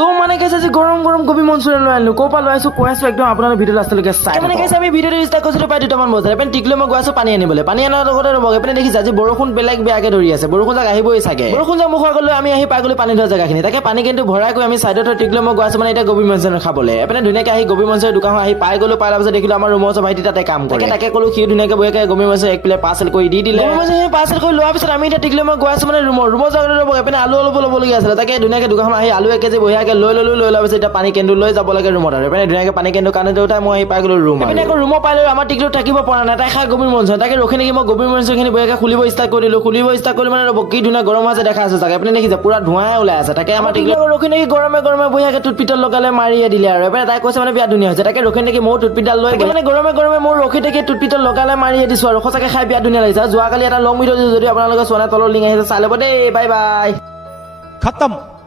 তো মানে গেছে যে গৰম গৰম গোবি মঞ্চুৰিয়ান লৈ আনিলো ক'ৰ পৰা লৈ আছো কৈ আছো একদম আপোনালোকে ভিডিঅ'টো লাষ্টলৈকে চাই মানে গেছে আমি ভিডিঅ'টো ষ্টাৰ্ট কৰিছিলো প্ৰায় 2টামান বজাত এপেন টিকলৈ মই গৈ আছো পানী আনিবলৈ পানী আনাৰ লগতে ৰ'ব এপেনে দেখিছে আজি বৰষুণ বেলেগ বেয়াকে ধৰি আছে বৰষুণ যাক আহিবই চাগে বৰষুণ যাক মুখৰ আগলৈ আমি আহি পাই গ'লো পানী ধৰা জেগাখিনি তাকে পানী কিন্তু ভৰাই কৈ আমি চাইডত টিকলৈ মই গৈ আছো মানে এতিয়া গোবি মঞ্চুৰিয়ান খাবলৈ এপেনে ধুনীয়াকৈ আহি গোবি মঞ্চুৰিয়ান দোকানখন আহি পাই গ'লো পাই তাৰপিছত দেখিলো আমাৰ ৰুমৰ ওচৰ ভাইটি তাতে কাম কৰে তাকে ক'লো সি ধুনীয়াকৈ বহিয়াকৈ গোবি মঞ্চুৰিয়ান এক প্লেট পাৰ্চেল কৰি দি দিলে গোবি মঞ্চুৰিয়ান পাৰ্চেল কৰি লোৱাৰ পিছত আমি এতিয়া টিকলৈ মই গৈ আছো মানে ৰুমৰ যাওঁতে ৰ'ব এপেনে আলু অলপ ল'বলগীয়া আছিলে তাকে ধুনীয়াকৈ দোকানখন আহি আলু 1 কেজি বহিয়াকৈ লৈ লোৱাৰ পিছত এতিয়া পানী কেন্দু লৈ যাব লাগে ৰুমত আৰু এপেনে ধুনীয়াকৈ পানী কেন্দু কানে দেউতাই মই আহি পাই গ'লো ৰুম এপেনে আকৌ ৰুমৰ পাই লৈ আমাৰ টিকলো থাকিব পৰা নাই তাই খাই গোবি মঞ্চুৰিয়ান তাকে ৰখি নেকি মই গোবি মঞ্চুৰিয়ানখিনি বহিয়াকৈ খুলিব ষ্টাৰ্ট কৰি মানে ৰ'ব কি ধুনীয়া গৰম আছে দেখা আছে চাগে এপেনে দেখিছে পুৰা ধোঁৱাই ওলাই আছে তাকে আমাৰ টিকলো ৰখি নেকি গৰমে বহিয়াকৈ টুথপিকত লগালে মাৰিয়ে দিলে আৰু এপেনে তাই কৈছে মানে বিয়া ধুনীয়া হৈছে তাকে ৰখি নেকি ময়ো টুথপিকডাল লৈ মানে গৰমে মোৰ ৰখি থাকি টুথপিকত লগালে মাৰিয়ে দিছো আৰু সঁচাকৈ খাই বিয়া ধুনীয়া লাগিছে যোৱাকালি এটা লং ভিডিঅ' যদি আপোনালোকে চোৱা নাই তলৰ লিংক আহিছে চাই ল'ব দেই বাই বাই खत्म।